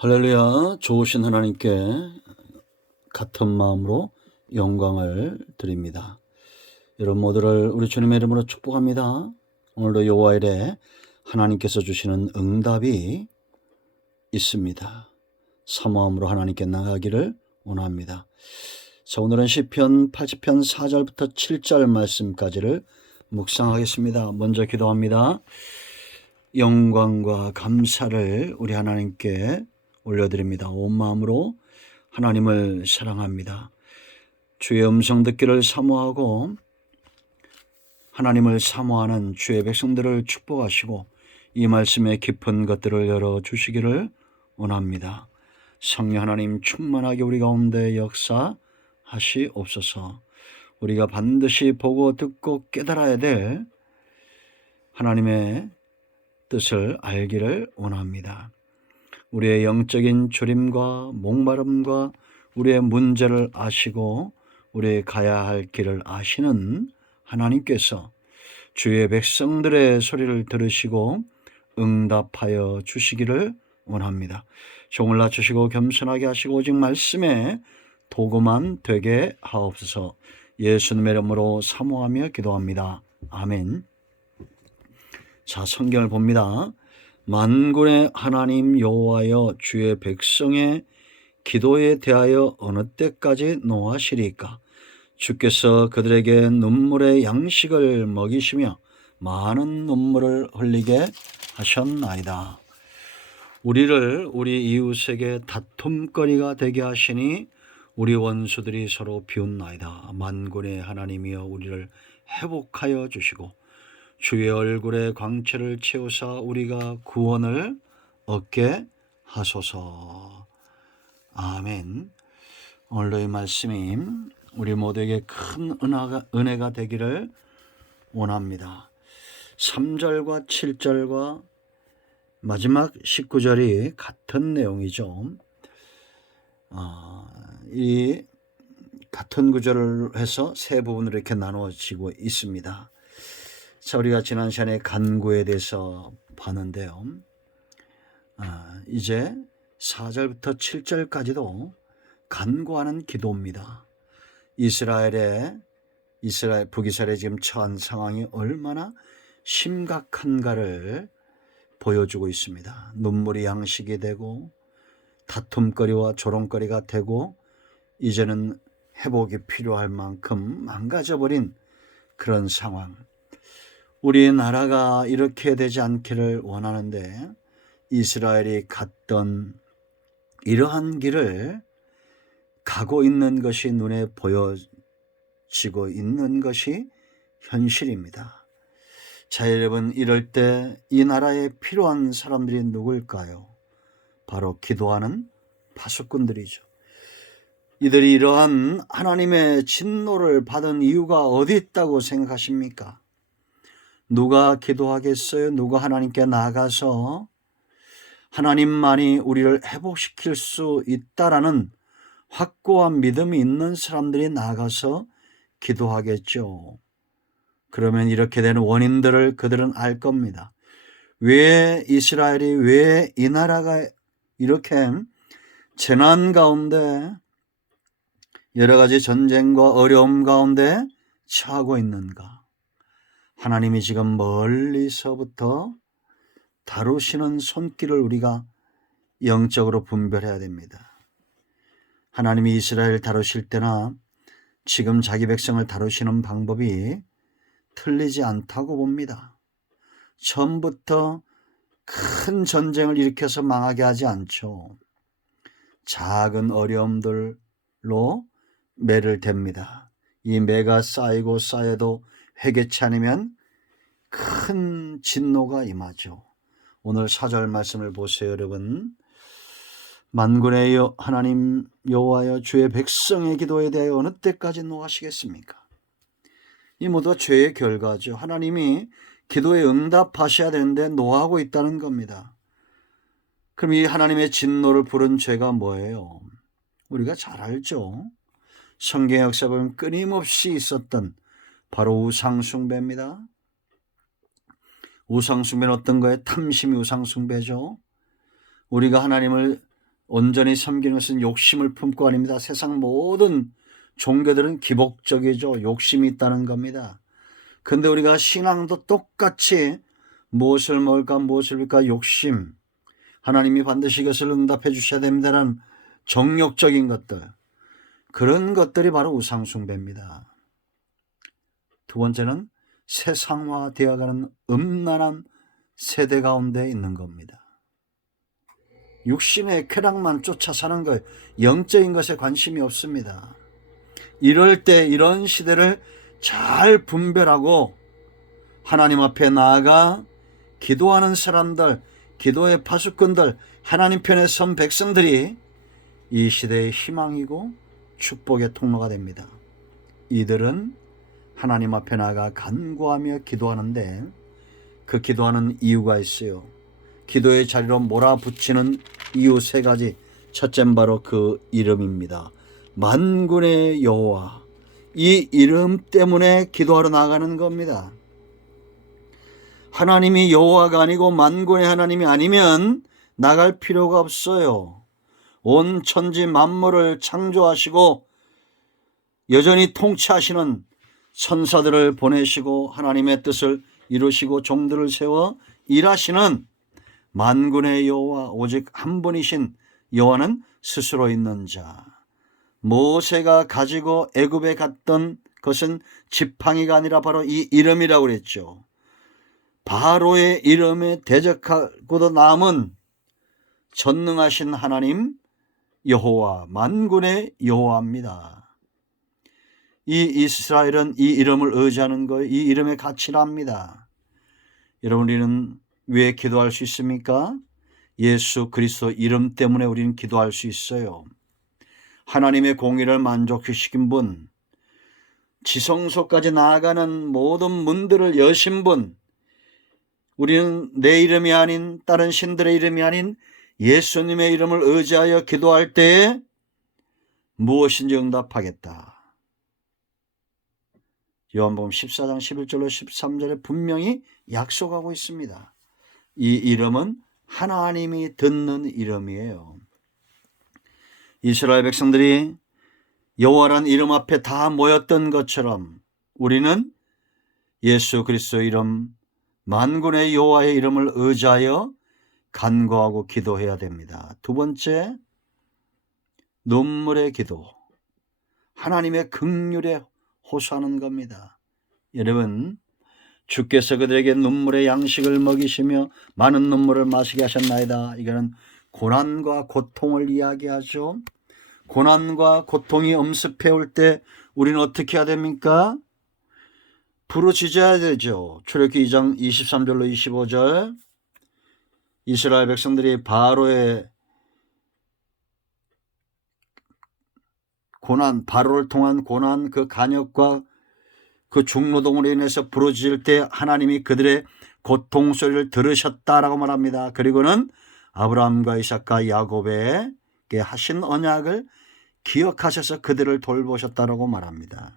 할렐루야. 좋으신 하나님께 같은 마음으로 영광을 드립니다. 여러분 모두를 우리 주님의 이름으로 축복합니다. 오늘도 여호와 일에 하나님께서 주시는 응답이 있습니다. 사모함으로 하나님께 나가기를 원합니다. 자, 오늘은 시편 80편 4절부터 7절 말씀까지를 묵상하겠습니다. 먼저 기도합니다. 영광과 감사를 우리 하나님께 올려드립니다. 온 마음으로 하나님을 사랑합니다. 주의 음성 듣기를 사모하고 하나님을 사모하는 주의 백성들을 축복하시고 이 말씀의 깊은 것들을 열어주시기를 원합니다. 성령 하나님 충만하게 우리 가운데 역사하시옵소서. 우리가 반드시 보고 듣고 깨달아야 될 하나님의 뜻을 알기를 원합니다. 우리의 영적인 졸임과 목마름과 우리의 문제를 아시고 우리의 가야 할 길을 아시는 하나님께서 주의 백성들의 소리를 들으시고 응답하여 주시기를 원합니다. 종을 낮추시고 겸손하게 하시고 오직 말씀에 도구만 되게 하옵소서. 예수님의 이름으로 사모하며 기도합니다. 아멘. 자, 성경을 봅니다. 만군의 하나님 여호와여, 주의 백성의 기도에 대하여 어느 때까지 노하시리까? 주께서 그들에게 눈물의 양식을 먹이시며 많은 눈물을 흘리게 하셨나이다. 우리를 우리 이웃에게 다툼거리가 되게 하시니 우리 원수들이 서로 비웃나이다. 만군의 하나님이여, 우리를 회복하여 주시고 주의 얼굴의 광채를 채우사 우리가 구원을 얻게 하소서. 아멘. 오늘의 말씀이 우리 모두에게 큰 은혜가 되기를 원합니다. 3절과 7절과 마지막 19절이 같은 내용이죠. 이 같은 구절을 해서 세 부분으로 이렇게 나누어지고 있습니다. 자, 우리가 지난 시간에 간구에 대해서 봤는데요. 이제 4절부터 7절까지도 간구하는 기도입니다. 북이스라엘에 지금 처한 상황이 얼마나 심각한가를 보여주고 있습니다. 눈물이 양식이 되고 다툼거리와 조롱거리가 되고 이제는 회복이 필요할 만큼 망가져버린 그런 상황. 우리나라가 이렇게 되지 않기를 원하는데 이스라엘이 갔던 이러한 길을 가고 있는 것이 눈에 보여지고 있는 것이 현실입니다. 자, 여러분, 이럴 때 이 나라에 필요한 사람들이 누굴까요? 바로 기도하는 파수꾼들이죠. 이들이 이러한 하나님의 진노를 받은 이유가 어디 있다고 생각하십니까? 누가 기도하겠어요? 누가 하나님께 나가서 하나님만이 우리를 회복시킬 수 있다라는 확고한 믿음이 있는 사람들이 나가서 기도하겠죠. 그러면 이렇게 되는 원인들을 그들은 알 겁니다. 왜 이스라엘이, 왜 이 나라가 이렇게 재난 가운데 여러 가지 전쟁과 어려움 가운데 처하고 있는가? 하나님이 지금 멀리서부터 다루시는 손길을 우리가 영적으로 분별해야 됩니다. 하나님이 이스라엘을 다루실 때나 지금 자기 백성을 다루시는 방법이 틀리지 않다고 봅니다. 처음부터 큰 전쟁을 일으켜서 망하게 하지 않죠. 작은 어려움들로 매를 댑니다. 이 매가 쌓이고 쌓여도 회개치 않으면 큰 진노가 임하죠. 오늘 4절 말씀을 보세요, 여러분. 만군의 하나님 여호와여, 주의 백성의 기도에 대하여 어느 때까지 노하시겠습니까? 이 모두가 죄의 결과죠. 하나님이 기도에 응답하셔야 되는데 노하고 있다는 겁니다. 그럼 이 하나님의 진노를 부른 죄가 뭐예요? 우리가 잘 알죠. 성경 역사 보면 끊임없이 있었던 바로 우상숭배입니다. 우상숭배는 어떤 거예요? 탐심이 우상숭배죠. 우리가 하나님을 온전히 섬기는 것은 욕심을 품고 아닙니다. 세상 모든 종교들은 기복적이죠. 욕심이 있다는 겁니다. 근데 우리가 신앙도 똑같이 무엇을 먹을까 무엇을 빌까 욕심, 하나님이 반드시 이것을 응답해 주셔야 됩니다라는 정욕적인 것들, 그런 것들이 바로 우상숭배입니다. 두 번째는 세상화되어가는 음란한 세대 가운데 있는 겁니다. 육신의 쾌락만 쫓아 사는 것, 영적인 것에 관심이 없습니다. 이럴 때 이런 시대를 잘 분별하고 하나님 앞에 나아가 기도하는 사람들, 기도의 파수꾼들, 하나님 편에 선 백성들이 이 시대의 희망이고 축복의 통로가 됩니다. 이들은 하나님 앞에 나아가 간구하며 기도하는데 그 기도하는 이유가 있어요. 기도의 자리로 몰아붙이는 이유 세 가지. 첫째는 바로 그 이름입니다. 만군의 여호와, 이 이름 때문에 기도하러 나가는 겁니다. 하나님이 여호와가 아니고 만군의 하나님이 아니면 나갈 필요가 없어요. 온 천지 만물을 창조하시고 여전히 통치하시는 천사들을 보내시고 하나님의 뜻을 이루시고 종들을 세워 일하시는 만군의 여호와, 오직 한 분이신 여호와는 스스로 있는 자. 모세가 가지고 애굽에 갔던 것은 지팡이가 아니라 바로 이 이름이라고 그랬죠. 바로의 이름에 대적하고도 남은 전능하신 하나님 여호와, 만군의 여호와입니다. 이 이스라엘은 이 이름을 의지하는 거예요. 이 이름의 가치를 압니다. 여러분, 우리는 왜 기도할 수 있습니까? 예수 그리스도 이름 때문에 우리는 기도할 수 있어요. 하나님의 공의를 만족시킨 분, 지성소까지 나아가는 모든 문들을 여신 분, 우리는 내 이름이 아닌 다른 신들의 이름이 아닌 예수님의 이름을 의지하여 기도할 때에 무엇인지 응답하겠다. 요한복음 14장 11절로 13절에 분명히 약속하고 있습니다. 이 이름은 하나님이 듣는 이름이에요. 이스라엘 백성들이 여호와라는 이름 앞에 다 모였던 것처럼 우리는 예수 그리스도 이름, 만군의 여호와의 이름을 의지하여 간구하고 기도해야 됩니다. 두 번째, 눈물의 기도, 하나님의 긍휼에 호소하는 겁니다. 여러분, 주께서 그들에게 눈물의 양식을 먹이시며 많은 눈물을 마시게 하셨나이다. 이거는 고난과 고통을 이야기하죠. 고난과 고통이 엄습해 올 때 우리는 어떻게 해야 됩니까? 부르짖어야 되죠. 출애굽기 2장 23절로 25절, 이스라엘 백성들이 바로의 고난, 바로를 통한 고난, 그 간역과 그 중노동으로 인해서 부르짖을 때 하나님이 그들의 고통 소리를 들으셨다라고 말합니다. 그리고는 아브라함과 이삭과 야곱에게 하신 언약을 기억하셔서 그들을 돌보셨다라고 말합니다.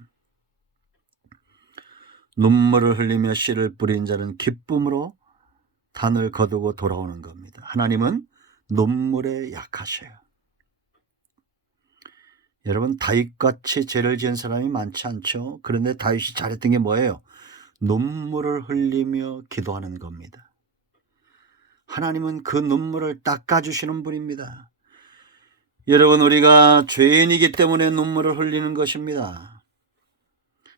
눈물을 흘리며 씨를 뿌린 자는 기쁨으로 단을 거두고 돌아오는 겁니다. 하나님은 눈물에 약하셔요. 여러분, 다윗같이 죄를 지은 사람이 많지 않죠. 그런데 다윗이 잘했던 게 뭐예요? 눈물을 흘리며 기도하는 겁니다. 하나님은 그 눈물을 닦아주시는 분입니다. 여러분, 우리가 죄인이기 때문에 눈물을 흘리는 것입니다.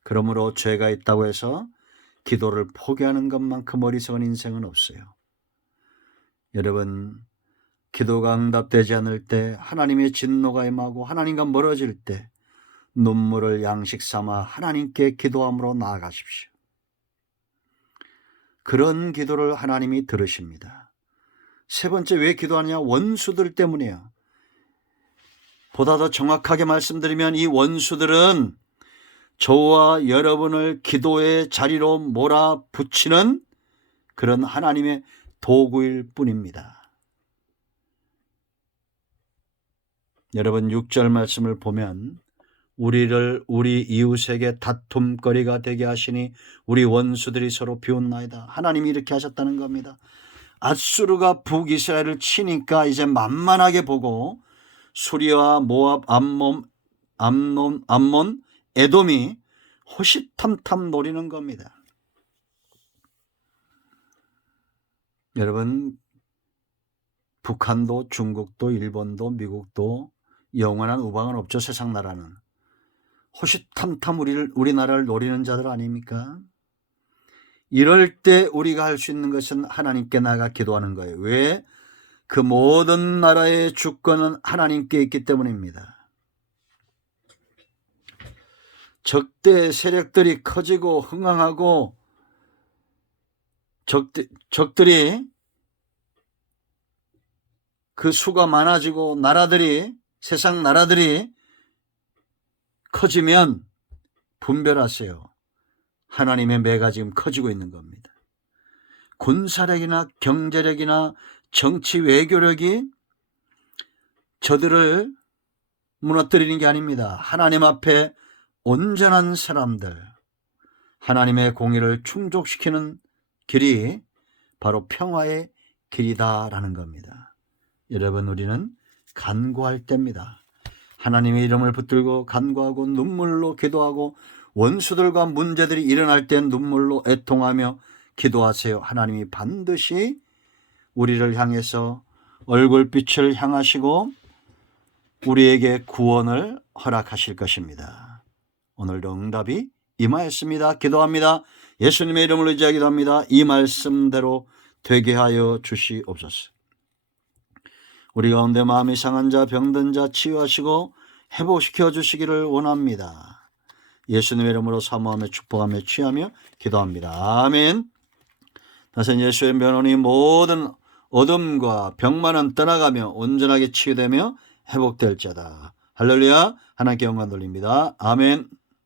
그러므로 죄가 있다고 해서 기도를 포기하는 것만큼 어리석은 인생은 없어요. 여러분, 기도가 응답되지 않을 때, 하나님의 진노가 임하고 하나님과 멀어질 때 눈물을 양식 삼아 하나님께 기도함으로 나아가십시오. 그런 기도를 하나님이 들으십니다. 세 번째, 왜 기도하느냐? 원수들 때문이에요. 보다 더 정확하게 말씀드리면 이 원수들은 저와 여러분을 기도의 자리로 몰아붙이는 그런 하나님의 도구일 뿐입니다. 여러분, 6절 말씀을 보면 우리를 우리 이웃에게 다툼거리가 되게 하시니 우리 원수들이 서로 비웃나이다. 하나님이 이렇게 하셨다는 겁니다. 앗수르가 북이스라엘을 치니까 이제 만만하게 보고 수리와 모압, 암몬, 에돔이 호시탐탐 노리는 겁니다. 여러분, 북한도 중국도 일본도 미국도 영원한 우방은 없죠. 세상 나라는. 호시탐탐 우리나라를 노리는 자들 아닙니까? 이럴 때 우리가 할 수 있는 것은 하나님께 나아가 기도하는 거예요. 왜? 그 모든 나라의 주권은 하나님께 있기 때문입니다. 적대 세력들이 커지고 흥황하고 적들이 그 수가 많아지고 세상 나라들이 커지면 분별하세요. 하나님의 매가 지금 커지고 있는 겁니다. 군사력이나 경제력이나 정치 외교력이 저들을 무너뜨리는 게 아닙니다. 하나님 앞에 온전한 사람들, 하나님의 공의를 충족시키는 길이 바로 평화의 길이다라는 겁니다. 여러분, 우리는 간구할 때입니다. 하나님의 이름을 붙들고 간구하고 눈물로 기도하고 원수들과 문제들이 일어날 땐 눈물로 애통하며 기도하세요. 하나님이 반드시 우리를 향해서 얼굴빛을 향하시고 우리에게 구원을 허락하실 것입니다. 오늘도 응답이 임하였습니다. 기도합니다. 예수님의 이름으로 의지하기도 합니다. 이 말씀대로 되게 하여 주시옵소서. 우리 가운데 마음이 상한 자, 병든 자 치유하시고 회복시켜 주시기를 원합니다. 예수님의 이름으로 사모하며 축복하며 취하며 기도합니다. 아멘. 다시 예수의 면허니 모든 어둠과 병만은 떠나가며 온전하게 치유되며 회복될 자다. 할렐루야. 하나님께 영광 돌립니다. 아멘.